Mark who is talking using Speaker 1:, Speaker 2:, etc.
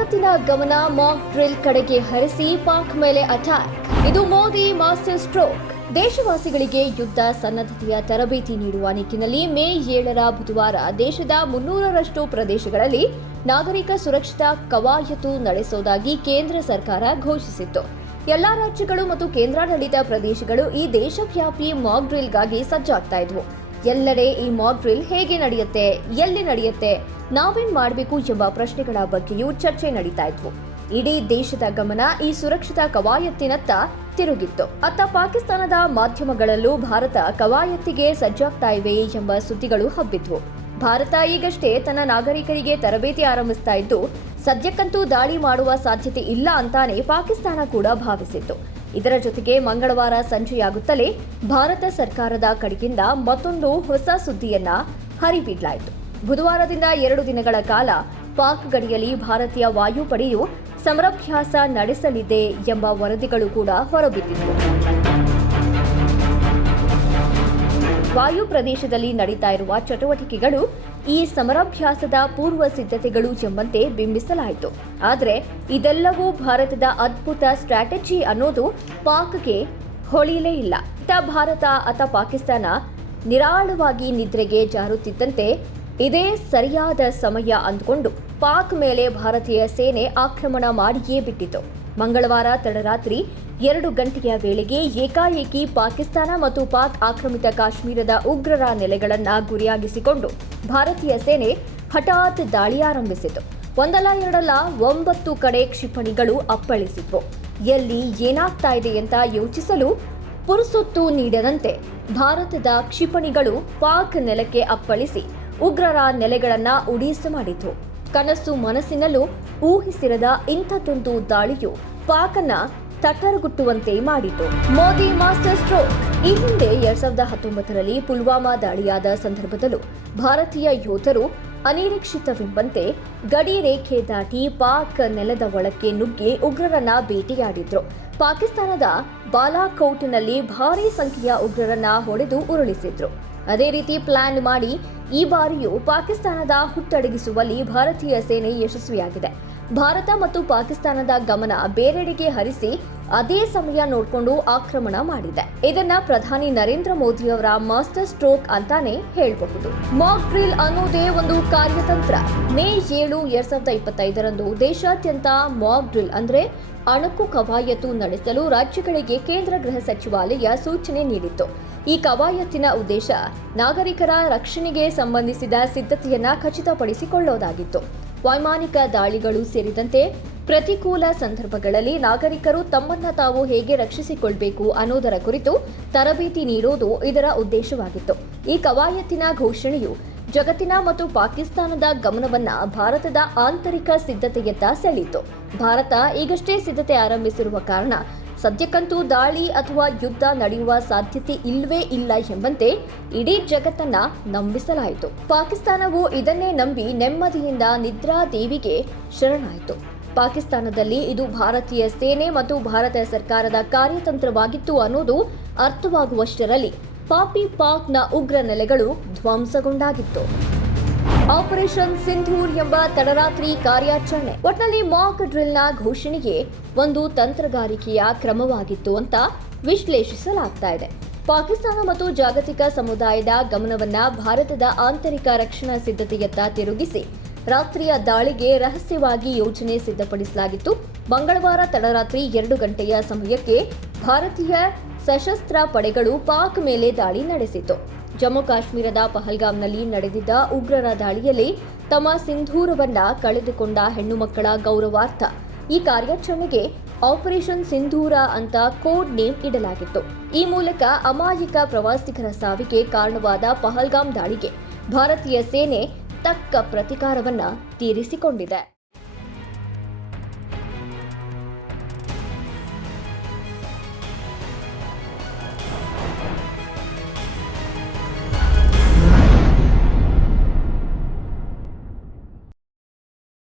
Speaker 1: ಜಗತ್ತಿನ ಗಮನ Mach drill ಕಡೆಗೆ ಹರಿಸಿ ಪಾಕ್ ಮೇಲೆ ಅಟ್ಯಾಕ್ ಇದು ಮೋದಿ ಮಾಸ್ಟರ್ ಸ್ಟ್ರೋಕ್ ದೇಶವಾಸಿಗಳಿಗೆ ಯುದ್ಧ ಸನ್ನದ್ಧತೆಯ ತರಬೇತಿ ನೀಡುವ ನಿಟ್ಟಿನಲ್ಲಿ ಮೇ ಏಳರ ಬುಧವಾರ ದೇಶದ ಮುನ್ನೂರರಷ್ಟು ಪ್ರದೇಶಗಳಲ್ಲಿ ನಾಗರಿಕ ಸುರಕ್ಷತಾ ಕವಾಯತು ನಡೆಸೋದಾಗಿ ಕೇಂದ್ರ ಸರ್ಕಾರ ಘೋಷಿಸಿತ್ತು. ಎಲ್ಲಾ ರಾಜ್ಯಗಳು ಮತ್ತು ಕೇಂದ್ರಾಡಳಿತ ಪ್ರದೇಶಗಳು ಈ ದೇಶವ್ಯಾಪಿ ಮಾಕ್ ಡ್ರಿಲ್ಗಾಗಿ ಸಜ್ಜಾಗ್ತಾ ಇದ್ವು. ಎಲ್ಲೆಡೆ ಈ ಮಾಕ್ ಡ್ರಿಲ್ ಹೇಗೆ ನಡೆಯುತ್ತೆ, ಎಲ್ಲಿ ನಡೆಯುತ್ತೆ, ನಾವೇನ್ ಮಾಡಬೇಕು ಎಂಬ ಪ್ರಶ್ನೆಗಳ ಬಗ್ಗೆಯೂ ಚರ್ಚೆ ನಡೀತಾ ಇದ್ವು. ಇಡೀ ದೇಶದ ಗಮನ ಈ ಸುರಕ್ಷತಾ ಕವಾಯತ್ತಿನತ್ತ ತಿರುಗಿತ್ತು. ಅತ್ತ ಪಾಕಿಸ್ತಾನದ ಮಾಧ್ಯಮಗಳಲ್ಲೂ ಭಾರತ ಕವಾಯತ್ತಿಗೆ ಸಜ್ಜಾಗ್ತಾ ಇವೆ ಎಂಬ ಸುದ್ದಿಗಳು ಹಬ್ಬಿದ್ವು. ಭಾರತ ಈಗಷ್ಟೇ ತನ್ನ ನಾಗರಿಕರಿಗೆ ತರಬೇತಿ ಆರಂಭಿಸ್ತಾ ಇದ್ದು, ಸದ್ಯಕ್ಕಂತೂ ದಾಳಿ ಮಾಡುವ ಸಾಧ್ಯತೆ ಇಲ್ಲ ಅಂತಾನೆ ಪಾಕಿಸ್ತಾನ ಕೂಡ ಭಾವಿಸಿತ್ತು. ಇದರ ಜೊತೆಗೆ ಮಂಗಳವಾರ ಸಂಜೆಯಾಗುತ್ತಲೇ ಭಾರತ ಸರ್ಕಾರದ ಕಡೆಯಿಂದ ಮತ್ತೊಂದು ಹೊಸ ಸುದ್ದಿಯನ್ನ ಹರಿಬಿಡಲಾಯಿತು. ಬುಧವಾರದಿಂದ ಎರಡು ದಿನಗಳ ಕಾಲ ಪಾಕ್ ಗಡಿಯಲ್ಲಿ ಭಾರತೀಯ ವಾಯುಪಡೆಯು ಸಮರಭ್ಯಾಸ ನಡೆಸಲಿದೆ ಎಂಬ ವರದಿಗಳು ಕೂಡ ಹೊರಬಿದ್ದಿದ್ದವು ವಾಯು ಪ್ರದೇಶದಲ್ಲಿ ನಡೀತಾ ಇರುವ ಚಟುವಟಿಕೆಗಳು ಈ ಸಮರಾಭ್ಯಾಸದ ಪೂರ್ವ ಸಿದ್ಧತೆಗಳು ಎಂಬಂತೆ ಬಿಂಬಿಸಲಾಯಿತು. ಆದರೆ ಇದೆಲ್ಲವೂ ಭಾರತದ ಅದ್ಭುತ ಸ್ಟ್ರಾಟಜಿ ಅನ್ನೋದು ಪಾಕ್ಗೆ ಹೊಳಿಯಲೇ ಇಲ್ಲ. ಇತ್ತ ಭಾರತ ಅಥ ಪಾಕಿಸ್ತಾನ ನಿರಾಳವಾಗಿ ನಿದ್ರೆಗೆ ಜಾರುತ್ತಿದ್ದಂತೆ ಇದೇ ಸರಿಯಾದ ಸಮಯ ಅಂದ್ಕೊಂಡು ಪಾಕ್ ಮೇಲೆ ಭಾರತೀಯ ಸೇನೆ ಆಕ್ರಮಣ ಮಾಡಿಯೇ ಬಿಟ್ಟಿತು. ಮಂಗಳವಾರ ತಡರಾತ್ರಿ ಎರಡು ಗಂಟೆಯ ವೇಳೆಗೆ ಏಕಾಏಕಿ ಪಾಕಿಸ್ತಾನ ಮತ್ತು ಪಾಕ್ ಆಕ್ರಮಿತ ಕಾಶ್ಮೀರದ ಉಗ್ರರ ನೆಲೆಗಳನ್ನು ಗುರಿಯಾಗಿಸಿಕೊಂಡು ಭಾರತೀಯ ಸೇನೆ ಹಠಾತ್ ದಾಳಿ ಆರಂಭಿಸಿತು. ಒಂದಲ್ಲ ಎರಡಲ್ಲ ಒಂಬತ್ತು ಕಡೆ ಕ್ಷಿಪಣಿಗಳು ಅಪ್ಪಳಿಸಿದ್ವು. ಎಲ್ಲಿ ಏನಾಗ್ತಾ ಇದೆ ಅಂತ ಯೋಚಿಸಲು ಪುರುಸೊತ್ತು ನೀಡದಂತೆ ಭಾರತದ ಕ್ಷಿಪಣಿಗಳು ಪಾಕ್ ನೆಲಕ್ಕೆ ಅಪ್ಪಳಿಸಿ ಉಗ್ರರ ನೆಲೆಗಳನ್ನು ಉಡೀಸು ಮಾಡಿತು ಕನಸು ಮನಸ್ಸಿನಲ್ಲೂ ಊಹಿಸಿರದ ಇಂಥದ್ದೊಂದು ದಾಳಿಯು ಪಾಕನ್ನ ತಟ್ಟರಗುಟ್ಟುವಂತೆ ಮಾಡಿತು. Modi master stroke. ಈ ಹಿಂದೆ ಎರಡ್ ಸಾವಿರದ ಹತ್ತೊಂಬತ್ತರಲ್ಲಿ ಪುಲ್ವಾಮಾ ದಾಳಿಯಾದ ಸಂದರ್ಭದಲ್ಲೂ ಭಾರತೀಯ ಯೋಧರು ಅನಿರೀಕ್ಷಿತವೆಂಬಂತೆ ಗಡಿ ರೇಖೆ ದಾಟಿ ಪಾಕ್ ನೆಲದ ಒಳಕ್ಕೆ ನುಗ್ಗಿ ಉಗ್ರರನ್ನ ಭೇಟಿಯಾಡಿದ್ರು ಪಾಕಿಸ್ತಾನದ ಬಾಲಾಕೌಟ್ನಲ್ಲಿ ಭಾರೀ ಸಂಖ್ಯೆಯ ಉಗ್ರರನ್ನ ಹೊಡೆದು ಉರುಳಿಸಿದ್ರು. ಅದೇ ರೀತಿ ಪ್ಲಾನ್ ಮಾಡಿ ಈ ಬಾರಿಯೂ ಪಾಕಿಸ್ತಾನದ ಹುಟ್ಟಡಗಿಸುವಲ್ಲಿ ಭಾರತೀಯ ಸೇನೆ ಯಶಸ್ವಿಯಾಗಿದೆ. ಭಾರತ ಮತ್ತು ಪಾಕಿಸ್ತಾನದ ಗಮನ ಬೇರೆಡೆಗೆ ಹರಿಸಿ ಅದೇ ಸಮಯ ನೋಡಿಕೊಂಡು ಆಕ್ರಮಣ ಮಾಡಿದೆ. ಇದನ್ನ ಪ್ರಧಾನಿ ನರೇಂದ್ರ ಮೋದಿ ಅವರ ಮಾಸ್ಟರ್ ಸ್ಟ್ರೋಕ್ ಅಂತಾನೆ ಹೇಳಬಹುದು. ಮಾಕ್ ಡ್ರಿಲ್ ಅನ್ನೋದೇ ಒಂದು ಕಾರ್ಯತಂತ್ರ. ಮೇ ಏಳು ಎರಡ್ ಸಾವಿರದ ಇಪ್ಪತ್ತೈದರಂದು ದೇಶಾದ್ಯಂತ ಮಾಕ್ ಡ್ರಿಲ್ ಅಂದ್ರೆ ಅಣಕು ಕವಾಯತು ನಡೆಸಲು ರಾಜ್ಯಗಳಿಗೆ ಕೇಂದ್ರ ಗೃಹ ಸಚಿವಾಲಯ ಸೂಚನೆ ನೀಡಿತ್ತು. ಈ ಕವಾಯತ್ತಿನ ಉದ್ದೇಶ ನಾಗರಿಕರ ರಕ್ಷಣೆಗೆ ಸಂಬಂಧಿಸಿದ ಸಿದ್ಧತೆಯನ್ನು ಖಚಿತಪಡಿಸಿಕೊಳ್ಳೋದಾಗಿತ್ತು. ವೈಮಾನಿಕ ದಾಳಿಗಳು ಸೇರಿದಂತೆ ಪ್ರತಿಕೂಲ ಸಂದರ್ಭಗಳಲ್ಲಿ ನಾಗರಿಕರು ತಮ್ಮನ್ನ ತಾವು ಹೇಗೆ ರಕ್ಷಿಸಿಕೊಳ್ಬೇಕು ಅನ್ನೋದರ ಕುರಿತು ತರಬೇತಿ ನೀಡೋದು ಇದರ ಉದ್ದೇಶವಾಗಿತ್ತು. ಈ ಕವಾಯತ್ತಿನ ಘೋಷಣೆಯು ಜಗತ್ತಿನ ಮತ್ತು ಪಾಕಿಸ್ತಾನದ ಗಮನವನ್ನ ಭಾರತದ ಆಂತರಿಕ ಸಿದ್ಧತೆಯತ್ತ ಸೆಳೆಯಿತು ಭಾರತ ಈಗಷ್ಟೇ ಸಿದ್ಧತೆ ಆರಂಭಿಸಿರುವ ಕಾರಣ ಸದ್ಯಕ್ಕಂತೂ ದಾಳಿ ಅಥವಾ ಯುದ್ಧ ನಡೆಯುವ ಸಾಧ್ಯತೆ ಇಲ್ಲವೇ ಇಲ್ಲ ಎಂಬಂತೆ ಇಡೀ ಜಗತ್ತನ್ನ ನಂಬಿಸಲಾಯಿತು. ಪಾಕಿಸ್ತಾನವು ಇದನ್ನೇ ನಂಬಿ ನೆಮ್ಮದಿಯಿಂದ ನಿದ್ರಾ ದೇವಿಗೆ ಶರಣಾಯಿತು. ಪಾಕಿಸ್ತಾನದಲ್ಲಿ ಇದು ಭಾರತೀಯ ಸೇನೆ ಮತ್ತು ಭಾರತ ಸರ್ಕಾರದ ಕಾರ್ಯತಂತ್ರವಾಗಿತ್ತು ಅನ್ನೋದು ಅರ್ಥವಾಗುವಷ್ಟರಲ್ಲಿ ಪಾಪಿ ಪಾಕ್ನ ಉಗ್ರ ನೆಲೆಗಳು ಧ್ವಂಸಗೊಂಡಾಗಿತ್ತು. ಆಪರೇಷನ್ ಸಿಂಧೂರ್ ಎಂಬ ತಡರಾತ್ರಿ ಕಾರ್ಯಾಚರಣೆ. ಒಟ್ನಲ್ಲಿ ಮಾಕ್ ಡ್ರಿಲ್ನ ಘೋಷಣೆಗೆ ಒಂದು ತಂತ್ರಗಾರಿಕೆಯ ಕ್ರಮವಾಗಿತ್ತು ಅಂತ ವಿಶ್ಲೇಷಿಸಲಾಗ್ತಾ ಇದೆ. ಪಾಕಿಸ್ತಾನ ಮತ್ತು ಜಾಗತಿಕ ಸಮುದಾಯದ ಗಮನವನ್ನ ಭಾರತದ ಆಂತರಿಕ ರಕ್ಷಣಾ ಸಿದ್ಧತೆಯತ್ತ ತಿರುಗಿಸಿ ರಾತ್ರಿಯ ದಾಳಿಗೆ ರಹಸ್ಯವಾಗಿ ಯೋಜನೆ ಸಿದ್ಧಪಡಿಸಲಾಗಿತ್ತು. ಮಂಗಳವಾರ ತಡರಾತ್ರಿ ಎರಡು ಗಂಟೆಯ ಸಮಯಕ್ಕೆ ಭಾರತೀಯ ಸಶಸ್ತ್ರ ಪಡೆಗಳು ಪಾಕ್ ಮೇಲೆ ದಾಳಿ ನಡೆಸಿತು ಜಮ್ಮು ಕಾಶ್ಮೀರದ ಪಹಲ್ಗಾಮ್ನಲ್ಲಿ ನಡೆದಿದ್ದ ಉಗ್ರರ ದಾಳಿಯಲ್ಲಿ ತಮ್ಮ ಸಿಂಧೂರವನ್ನ ಕಳೆದುಕೊಂಡ ಹೆಣ್ಣು ಮಕ್ಕಳ ಗೌರವಾರ್ಥ. ಈ ಕಾರ್ಯಾಚರಣೆಗೆ ಆಪರೇಷನ್ ಸಿಂಧೂರ ಅಂತ ಕೋಡ್ ನೇಮ್ ಇಡಲಾಗಿತ್ತು. ಈ ಮೂಲಕ ಅಮಾಯಕ ಪ್ರವಾಸಿಗರ ಸಾವಿಗೆ ಕಾರಣವಾದ ಪಹಲ್ಗಾಮ್ ದಾಳಿಗೆ ಭಾರತೀಯ ಸೇನೆ ತಕ್ಕ ಪ್ರತಿಕಾರವನ್ನ ತೀರಿಸಿಕೊಂಡಿದೆ.